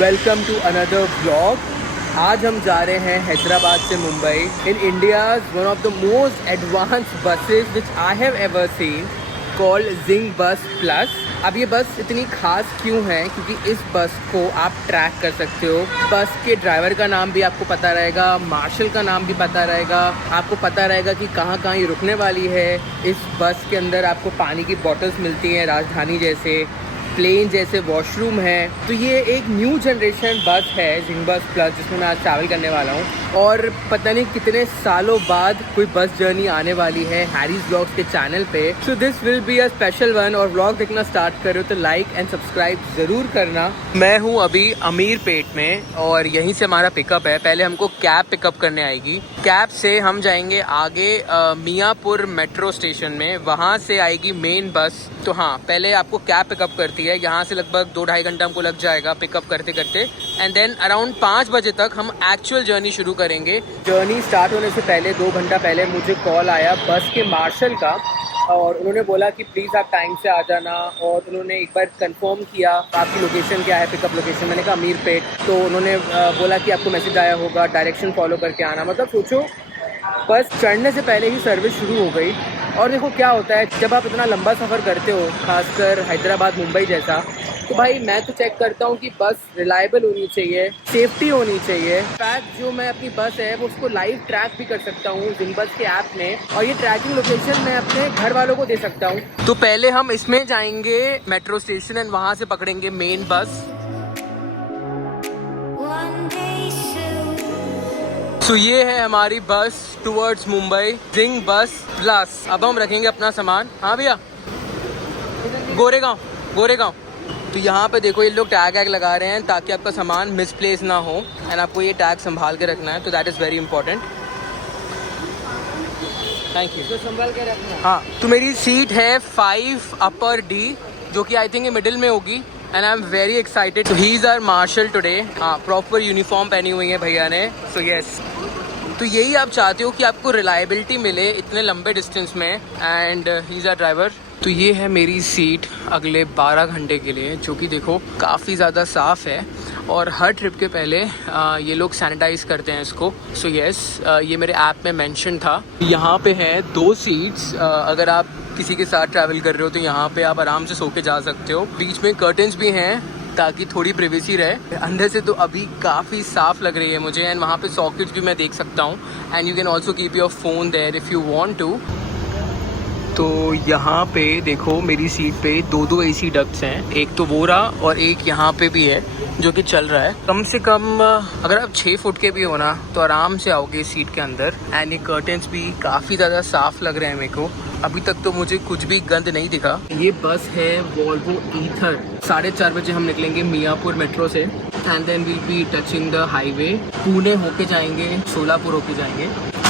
Welcome to another vlog. आज हम जा रहे हैं हैदराबाद से Mumbai in India's one of the most advance buses which I have ever seen called Zing bus plus. अब ये बस इतनी खास क्यों है? क्योंकि इस बस को आप ट्रैक कर सकते हो। बस के ड्राइवर का नाम भी आपको पता रहेगा, मार्शल का नाम भी पता रहेगा, आपको पता रहेगा कि कहाँ कहाँ ये रुकने वाली है। इस बस के अंदर आपको पानी की बॉटल्स मिलती हैं राजधानी जैसे, प्लेन जैसे वॉशरूम है। तो ये एक न्यू जनरेशन बस है जिंग बस प्लस, जिसमें मैं आज ट्रैवल करने वाला हूँ। और पता नहीं कितने सालों बाद कोई बस जर्नी आने वाली है हैरीज व्लॉग्स के चैनल पे। So this will be a special one. और व्लॉग देखना स्टार्ट करो तो लाइक एंड सब्सक्राइब ज़रूर करना। मैं हूँ अभी अमीर पेट में और यहीं से हमारा पिकअप है। पहले हमको कैब पिकअप करने आएगी। कैब से हम जाएंगे आगे मियाँपुर मेट्रो स्टेशन में, वहाँ से आएगी मेन बस। तो हाँ, पहले आपको कैब पिकअप करती है। यहाँ से लगभग 2-2.5 घंटा हमको लग जाएगा पिकअप करते करते। एंड देन अराउंड 5 बजे तक हम एक्चुअल जर्नी शुरू करेंगे। जर्नी स्टार्ट होने से पहले 2 घंटा पहले मुझे कॉल आया बस के मार्शल का, और उन्होंने बोला कि प्लीज़ आप टाइम से आ जाना। और उन्होंने एक बार कंफर्म किया आपकी लोकेशन क्या है, पिकअप लोकेशन। मैंने कहा अमीर पेट। तो उन्होंने बोला कि आपको मैसेज आया होगा, डायरेक्शन फॉलो करके आना। मतलब सोचो, बस चढ़ने से पहले ही सर्विस शुरू हो गई। और देखो क्या होता है जब आप इतना लंबा सफ़र करते हो, खासकर हैदराबाद मुंबई जैसा, तो भाई मैं तो चेक करता हूँ कि बस रिलायबल होनी चाहिए, सेफ्टी होनी चाहिए। फैक्ट जो मैं अपनी बस है वो उसको लाइव ट्रैक भी कर सकता हूँ जिंग बस के ऐप में, और ये ट्रैकिंग लोकेशन मैं अपने घर वालों को दे सकता हूँ। तो पहले हम इसमें जाएंगे मेट्रो स्टेशन एंड वहाँ से पकड़ेंगे मेन बस। तो ये है हमारी बस टुवर्ड्स मुंबई, जिंग बस प्लस। अब हम रखेंगे अपना सामान। हाँ भैया, गोरेगांव। तो यहाँ पे देखो ये लोग टैग वैग लगा रहे हैं ताकि आपका सामान मिसप्लेस ना हो, एंड आपको ये टैग संभाल के रखना है। तो that is very important. Thank you. तो संभाल के रखना। हाँ, तो मेरी सीट है 5 अपर डी, जो कि आई थिंक ये मिडिल में होगी। And I am very excited. He is our marshal today. हाँ, प्रॉपर यूनिफॉर्म पहनी हुई है भैया ने। सो येस, तो यही आप चाहते हो कि आपको रिलायबिलिटी मिले इतने लंबे डिस्टेंस में, and he is our driver. तो ये है मेरी सीट अगले 12 घंटे के लिए, जो कि देखो काफ़ी ज़्यादा साफ़ है। और हर ट्रिप के पहले ये लोग सैनिटाइज़ करते हैं इसको। सो येस, ये मेरे ऐप में मेंशन था। यहाँ पे हैं 2 सीट्स। अगर आप किसी के साथ ट्रैवल कर रहे हो तो यहाँ पे आप आराम से सो के जा सकते हो। बीच में कर्टन्स भी हैं ताकि थोड़ी प्रिवेसी रहे। अंदर से तो अभी काफ़ी साफ़ लग रही है मुझे। एंड वहाँ पे सॉकेट्स भी मैं देख सकता हूँ। And you can also keep your phone there if you want to. तो यहाँ पे देखो मेरी सीट पे 2 AC डक्ट्स हैं। एक तो वो रहा और एक यहाँ पे भी है जो कि चल रहा है। कम से कम अगर आप 6 फुट के भी हो ना तो आराम से आओगे सीट के अंदर। एंड ये कर्टन्स भी काफ़ी ज़्यादा साफ़ लग रहे हैं मेरे को। अभी तक तो मुझे कुछ भी गंद नहीं दिखा। ये बस है वॉल्वो ईथर। 4:30 बजे हम निकलेंगे मियाँपुर मेट्रो से, and then we'll be touching the highway. Pune होके जाएंगे, सोलापुर होके जाएंगे,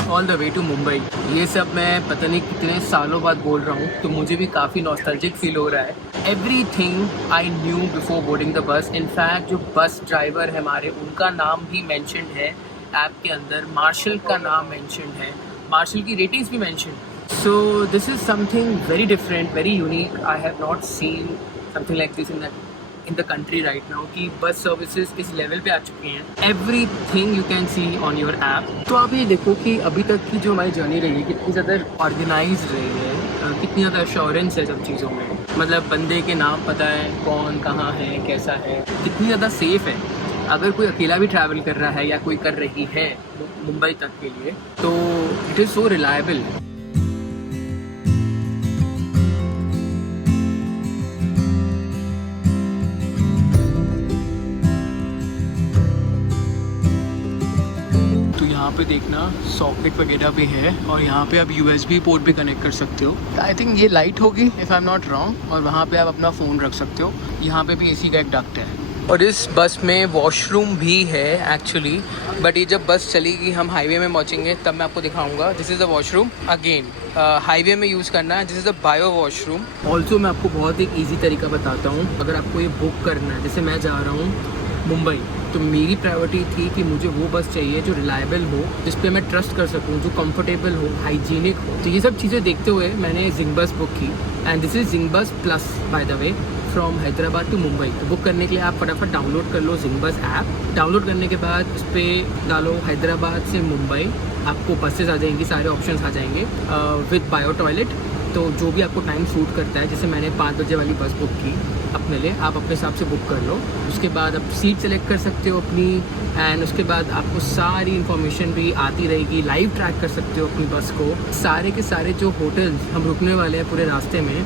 all the way to Mumbai. ये सब मैं पता नहीं कितने सालों बाद बोल रहा हूँ, तो मुझे भी काफ़ी नॉस्टैल्जिक फील हो रहा है। Everything I knew before boarding the bus. In fact जो बस ड्राइवर है हमारे, उनका नाम भी मेंशन है ऐप के अंदर। मार्शल का नाम मेंशन है, मार्शल की रेटिंग्स भी mention. So this is something very different, very unique. I have not seen something like this in the country right now, कि बस सर्विसेज इस लेवल पे आ चुकी हैं। Everything you can see on your app. तो आप ये देखो कि अभी तक की जो हमारी जर्नी रही है कितनी ज़्यादा ऑर्गेनाइज रही है, कितनी ज़्यादा एश्योरेंस है सब चीज़ों में। मतलब बंदे के नाम पता है, कौन कहाँ है, कैसा है, कितनी ज़्यादा सेफ़ है। अगर कोई अकेला भी ट्रैवल कर रहा है या कोई कर रही है मुंबई तक के लिए, तो इट इज़ सो रिलायबल। यहाँ पे देखना सॉकेट वगैरह भी है, और यहाँ पे आप USB पोर्ट भी कनेक्ट कर सकते हो। आई थिंक ये लाइट होगी if I am not wrong, और वहाँ पे आप अपना फ़ोन रख सकते हो। यहाँ पे भी AC का एक डक्ट है। और इस बस में वॉशरूम भी है एक्चुअली, बट ये जब बस चलेगी हम हाईवे में पहुँचेंगे तब मैं आपको दिखाऊंगा। This is the washroom. Again highway में यूज़ करना है। This is the bio washroom. Also मैं आपको बहुत एक ईजी तरीका बताता हूँ। अगर आपको ये बुक करना है, जैसे मैं जा रहा हूँ मुंबई, तो मेरी प्रायोरिटी थी कि मुझे वो बस चाहिए जो रिलायबल हो, जिस पे मैं ट्रस्ट कर सकूँ, जो कंफर्टेबल हो, हाइजीनिक हो। तो ये सब चीज़ें देखते हुए मैंने जिंग बस बुक की। And this is Zing bus plus by the way. From Hyderabad to Mumbai. तो बुक करने के लिए आप फटाफट डाउनलोड कर लो जिंग बस ऐप। डाउनलोड करने के बाद उस पर डालो हैदराबाद से मुंबई, आपको बसेस आ जाएंगी, सारे ऑप्शंस आ जाएंगे विद बायो टॉयलेट। तो जो भी आपको टाइम सूट करता है, जैसे मैंने 5 बजे वाली बस बुक की अपने लिए, आप अपने हिसाब से बुक कर लो। उसके बाद आप सीट सेलेक्ट कर सकते हो अपनी, एंड उसके बाद आपको सारी इन्फॉर्मेशन भी आती रहेगी, लाइव ट्रैक कर सकते हो अपनी बस को। सारे के सारे जो होटल्स हम रुकने वाले हैं पूरे रास्ते में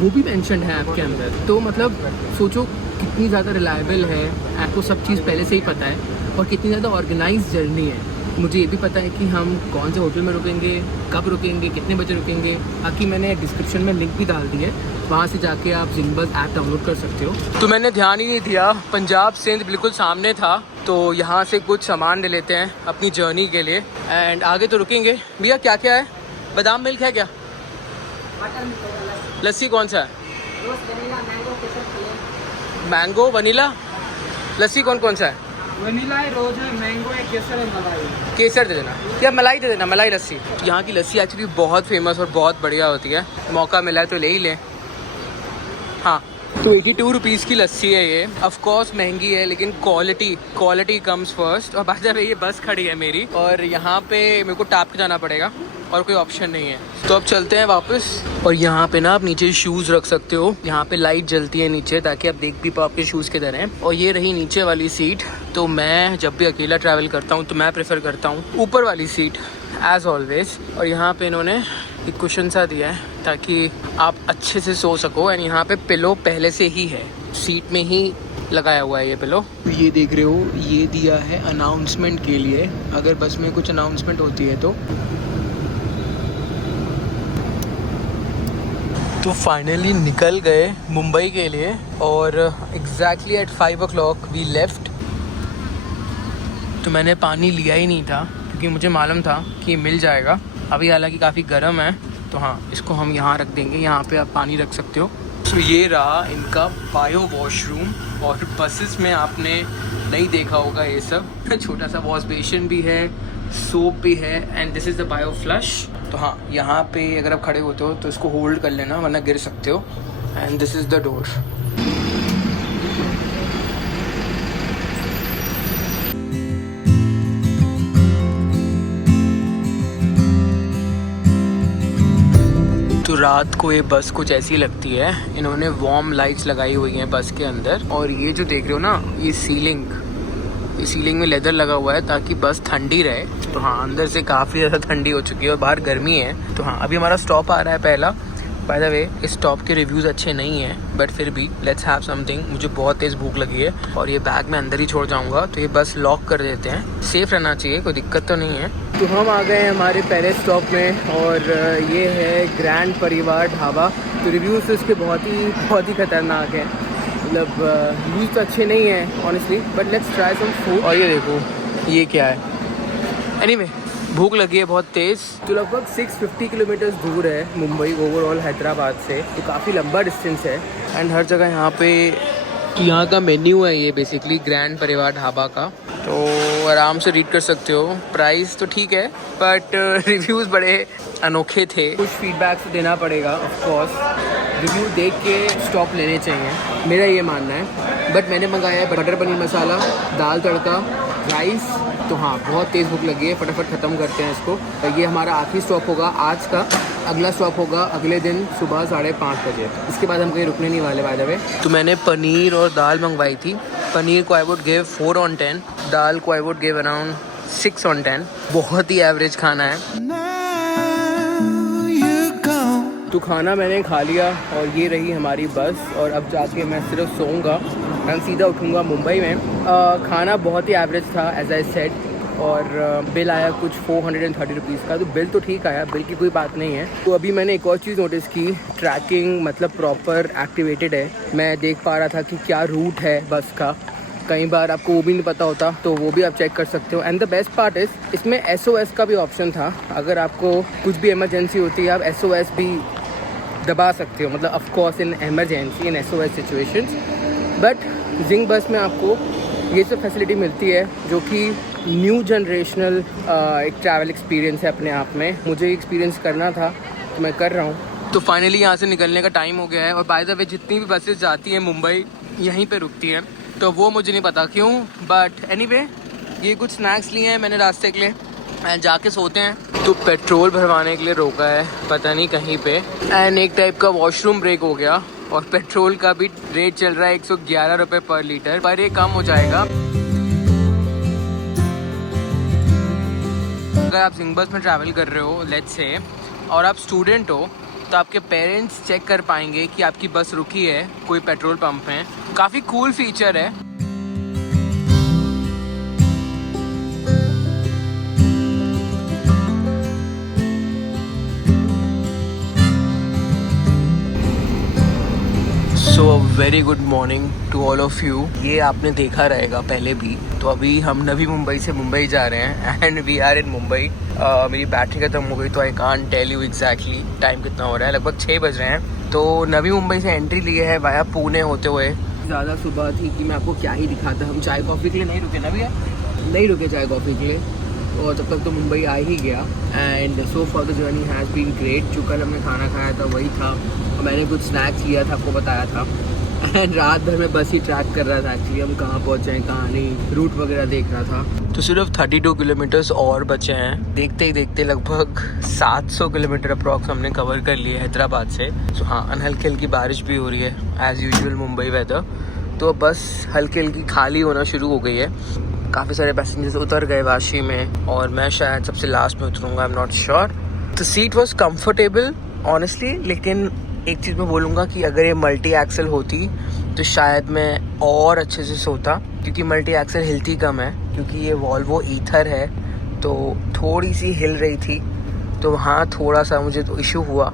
वो भी मेंशन्ड है आपके अंदर। तो मतलब सोचो कितनी ज़्यादा रिलायबल है, आपको सब चीज़ पहले से ही पता है, और कितनी ज़्यादा ऑर्गेनाइज जर्नी है। मुझे ये भी पता है कि हम कौन से होटल में रुकेंगे, कब रुकेंगे, कितने बजे रुकेंगे। बाकी मैंने डिस्क्रिप्शन में लिंक भी डाल दी है, वहाँ से जाके आप जिंग बस ऐप डाउनलोड कर सकते हो। तो मैंने ध्यान ही नहीं दिया, पंजाब सिंध बिल्कुल सामने था, तो यहाँ से कुछ सामान ले लेते हैं अपनी जर्नी के लिए, एंड आगे तो रुकेंगे। भैया क्या क्या है? बादाम मिल्क है क्या? लस्सी कौन सा है? Mango vanilla. लस्सी कौन कौन सा है? वनीला है, रोज है, मैंगो है, केसर है, मलाई। केसर दे देना या मलाई दे देना, मलाई लस्सी। यहाँ की लस्सी एक्चुअली बहुत फेमस और बहुत बढ़िया होती है, मौका मिला है तो ले ही लें। हाँ, तो 82 रुपीज़ की लस्सी है ये। ऑफ कोर्स महंगी है, लेकिन क्वालिटी कम्स फर्स्ट। और बात है, ये बस खड़ी है मेरी, और यहाँ पे मेरे को टैप के जाना पड़ेगा और कोई ऑप्शन नहीं है। तो अब चलते हैं वापस। और यहाँ पे ना आप नीचे शूज़ रख सकते हो, यहाँ पे लाइट जलती है नीचे, ताकि आप देख भी पाओ आपके शूज़ किधर हैं। और ये रही नीचे वाली सीट। तो मैं जब भी अकेला ट्रैवल करता हूँ तो मैं प्रेफर करता हूँ ऊपर वाली सीट एज ऑलवेज। और यहाँ पे इन्होंने एक कुशन सा दिया है ताकि आप अच्छे से सो सको, एंड यहाँ पे पिलो पहले से ही है, सीट में ही लगाया हुआ है ये पिलो। ये देख रहे हो, ये दिया है अनाउंसमेंट के लिए, अगर बस में कुछ अनाउंसमेंट होती है तो। तो फाइनली निकल गए मुंबई के लिए, और exactly at 5 o'clock we left. तो मैंने पानी लिया ही नहीं था क्योंकि मुझे मालूम था कि मिल जाएगा। अभी हालांकि काफ़ी गर्म है, तो हाँ इसको हम यहाँ रख देंगे, यहाँ पे आप पानी रख सकते हो। तो ये रहा इनका बायो वॉशरूम, और बसेस में आपने नहीं देखा होगा ये सब। छोटा सा वॉश बेसिन भी है, सोप भी है, and this is the bio flush. तो हाँ, यहाँ पे अगर आप खड़े होते हो तो इसको होल्ड कर लेना, वरना गिर सकते हो। And this is the door. तो रात को ये बस कुछ ऐसी लगती है। इन्होंने वार्म लाइट्स लगाई हुई हैं बस के अंदर, और ये जो देख रहे हो ना, ये सीलिंग में लेदर लगा हुआ है ताकि बस ठंडी रहे। तो हाँ, अंदर से काफ़ी ज़्यादा ठंडी हो चुकी है और बाहर गर्मी है। तो हाँ, अभी हमारा स्टॉप आ रहा है पहला। बाय द वे, इस स्टॉप के रिव्यूज़ अच्छे नहीं हैं, बट फिर भी लेट्स हैव समथिंग। मुझे बहुत तेज़ भूख लगी है, और ये बैग मैं अंदर ही छोड़ जाऊँगा, तो ये बस लॉक कर देते हैं। सेफ़ रहना चाहिए, कोई दिक्कत तो नहीं है। तो हम आ गए हैं हमारे पहले स्टॉप में, और ये है ग्रैंड परिवार ढाबा। तो रिव्यूज़ तो इसके बहुत ही ख़तरनाक हैं, मतलब व्यूज़ तो अच्छे नहीं हैं honestly, but let's try some food. और ये देखो, ये क्या है। एनीवे, भूख लगी है बहुत तेज़। तो लगभग 650 किलोमीटर्स दूर है मुंबई ओवरऑल हैदराबाद से, तो काफ़ी लंबा डिस्टेंस है। एंड हर जगह यहाँ का मेन्यू है ये बेसिकली ग्रैंड परिवार ढाबा का, तो आराम से रीड कर सकते हो। प्राइस तो ठीक है, बट रिव्यूज़ बड़े अनोखे थे। कुछ फीडबैक तो देना पड़ेगा ऑफ कोर्स, रिव्यू देख के स्टॉप लेने चाहिए, मेरा ये मानना है। बट मैंने मंगाया है बटर पनीर मसाला, दाल तड़का, राइस। तो हाँ, बहुत तेज़ भूख लगी है, फटाफट ख़त्म करते हैं इसको। ये हमारा आखिरी स्टॉप होगा आज का, अगला स्टॉप होगा अगले दिन सुबह 5:30 बजे। इसके बाद हम कहीं रुकने नहीं वाले बाय द वे। तो मैंने पनीर और दाल मंगवाई थी। पनीर को आई वुड गिव 4 on 10, दाल को I would give around 6 on 10। बहुत ही एवरेज खाना है। तो खाना मैंने खा लिया, और ये रही हमारी बस, और अब जाके मैं सिर्फ सोऊंगा, मैं सीधा उठूंगा मुंबई में। खाना बहुत ही एवरेज था एज आई सेड, और बिल आया कुछ 430 रुपीज़ का। तो बिल तो ठीक आया, बिल की कोई बात नहीं है। तो अभी मैंने एक और चीज़ नोटिस की, ट्रैकिंग मतलब प्रॉपर एक्टिवेटेड है। मैं देख पा रहा था कि क्या रूट है बस का, कई बार आपको वो भी नहीं पता होता, तो वो भी आप चेक कर सकते हो। And the best part is, इसमें SOS का भी ऑप्शन था। अगर आपको कुछ भी इमरजेंसी होती है, आप SOS भी दबा सकते हो, मतलब of course in emergency, in SOS situations. But Zing bus में आपको ये सब फैसिलिटी मिलती है, जो कि न्यू जनरेशनल एक ट्रैवल एक्सपीरियंस है अपने आप में। मुझे एक्सपीरियंस करना था तो मैं कर रहा हूँ। तो फाइनली यहाँ से निकलने का टाइम हो गया है और बाय द वे जितनी भी बसेस जाती हैं मुंबई यहीं पे रुकती हैं, तो वो मुझे नहीं पता क्यों, बट एनीवे ये कुछ स्नैक्स लिए हैं मैंने रास्ते के लिए एंड जाके सोते हैं। तो पेट्रोल भरवाने के लिए रोका है पता नहीं कहीं पे एंड एक टाइप का वॉशरूम ब्रेक हो गया और पेट्रोल का भी रेट चल रहा है 111 रुपये पर लीटर, पर ये कम हो जाएगा। अगर आप सिंह बस में ट्रैवल कर रहे हो लेट्स से और आप स्टूडेंट हो तो आपके पेरेंट्स चेक कर पाएंगे कि आपकी बस रुकी है कोई पेट्रोल पंप में। काफ़ी कूल फीचर है। So very good morning to all of you. ये आपने देखा रहेगा पहले भी। तो अभी हम नवी मुंबई से मुंबई जा रहे हैं and we are in Mumbai. मेरी बैटरी खत्म हो गई तो I can't tell you exactly time कितना हो रहा है, लगभग 6 बज रहे हैं। तो नवी मुंबई से एंट्री लिए है वाया पुणे होते हुए। ज़्यादा सुबह थी कि मैं आपको क्या ही दिखाता। हम चाय कॉफ़ी के लिए नहीं रुके ना भैया, नहीं रुके चाय कॉफ़ी के लिए, और तब तक तो मुंबई आ ही गया। And so far the journey has been great. जो कल हमने खाना खाया था वही था और मैंने कुछ स्नैक्स लिया था आपको बताया था। एंड रात भर में बस ही ट्रैक कर रहा था एक्चुअली, हम कहाँ पहुँचे हैं कहाँ नहीं, रूट वगैरह देख रहा था। तो सिर्फ 32 किलोमीटर्स और बचे हैं। देखते ही देखते लगभग 700 किलोमीटर अप्रॉक्स हमने कवर कर लिए हैदराबाद से। सो हाँ, हल्की हल्की बारिश भी हो रही है एज़ यूजुअल मुंबई वेदर। तो बस हल्की हल्की खाली होना शुरू हो गई है। काफ़ी सारे पैसेंजर्स उतर गए वाशी में और मैं शायद सबसे लास्ट में उतरूँगा, I am not sure. The seat was comfortable honestly, लेकिन एक चीज़ मैं बोलूँगा कि अगर ये मल्टी एक्सल होती तो शायद मैं और अच्छे से सोता, क्योंकि मल्टी एक्सल हिलती कम है, क्योंकि ये वॉल्वो ईथर है तो थोड़ी सी हिल रही थी, तो वहाँ थोड़ा सा मुझे तो इशू हुआ।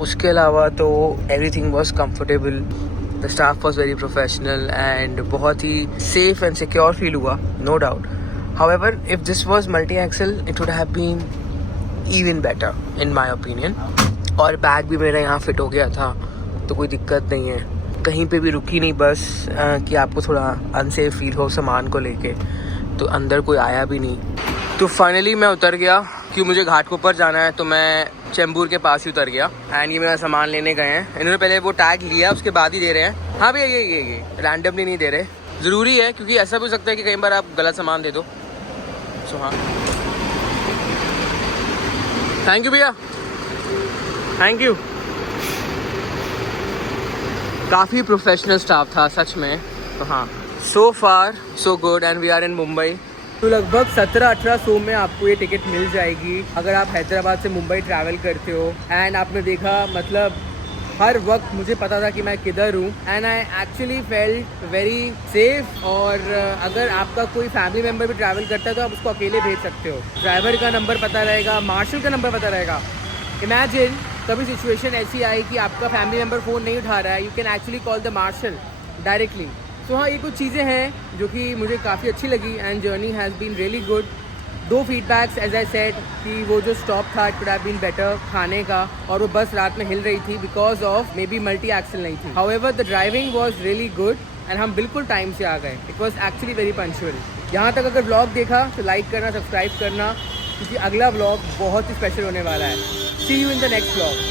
उसके अलावा तो everything was comfortable, the staff was very professional and बहुत ही सेफ एंड सिक्योर फील हुआ, no doubt. However if this was multi axle it would have been even better in my opinion. और bag भी मेरा यहाँ fit हो गया था तो कोई दिक्कत नहीं है, कहीं पे भी रुकी नहीं बस कि आपको थोड़ा अनसेफ फील हो सामान को लेके, तो अंदर कोई आया भी नहीं। तो फाइनली मैं उतर गया कि मुझे घाटकोपर जाना है, तो मैं चेंबूर के पास ही उतर गया एंड ये मेरा सामान लेने गए हैं। इन्होंने पहले वो टैग लिया उसके बाद ही दे रहे हैं। हाँ भैया ये रैंडमली नहीं दे रहे, ज़रूरी है क्योंकि ऐसा भी हो सकता है कि कई बार आप गलत सामान दे दो। सो हाँ, थैंक यू भैया, थैंक यू। काफ़ी प्रोफेशनल स्टाफ था सच में। तो हाँ, so far so good and we are in Mumbai. तो लगभग 1700-1800 में आपको ये टिकट मिल जाएगी अगर आप हैदराबाद से मुंबई ट्रैवल करते हो। एंड आपने देखा मतलब हर वक्त मुझे पता था कि मैं किधर हूँ and I actually felt very safe. और अगर आपका कोई फैमिली मेम्बर भी ट्रैवल करता है तो आप उसको अकेले भेज सकते हो। ड्राइवर का नंबर पता रहेगा, मार्शल का नंबर पता रहेगा। इमेजिन कभी सिचुएशन ऐसी आई कि आपका फैमिली मेम्बर फ़ोन नहीं उठा रहा है, you can actually call the marshal directly. तो हाँ, ये कुछ चीज़ें हैं जो कि मुझे काफ़ी अच्छी लगी and journey has been really good. 2 feedbacks as I said कि वो जो स्टॉप था it could have been better खाने का, और वो बस रात में हिल रही थी because of may be multi axle नहीं थी। However the driving was really good and हम बिल्कुल टाइम से आ गए। It was actually very punctual. यहाँ तक अगर व्लॉग देखा तो लाइक करना, सब्सक्राइब करना, क्योंकि अगला व्लॉग बहुत ही स्पेशल होने वाला है। See you in the next vlog.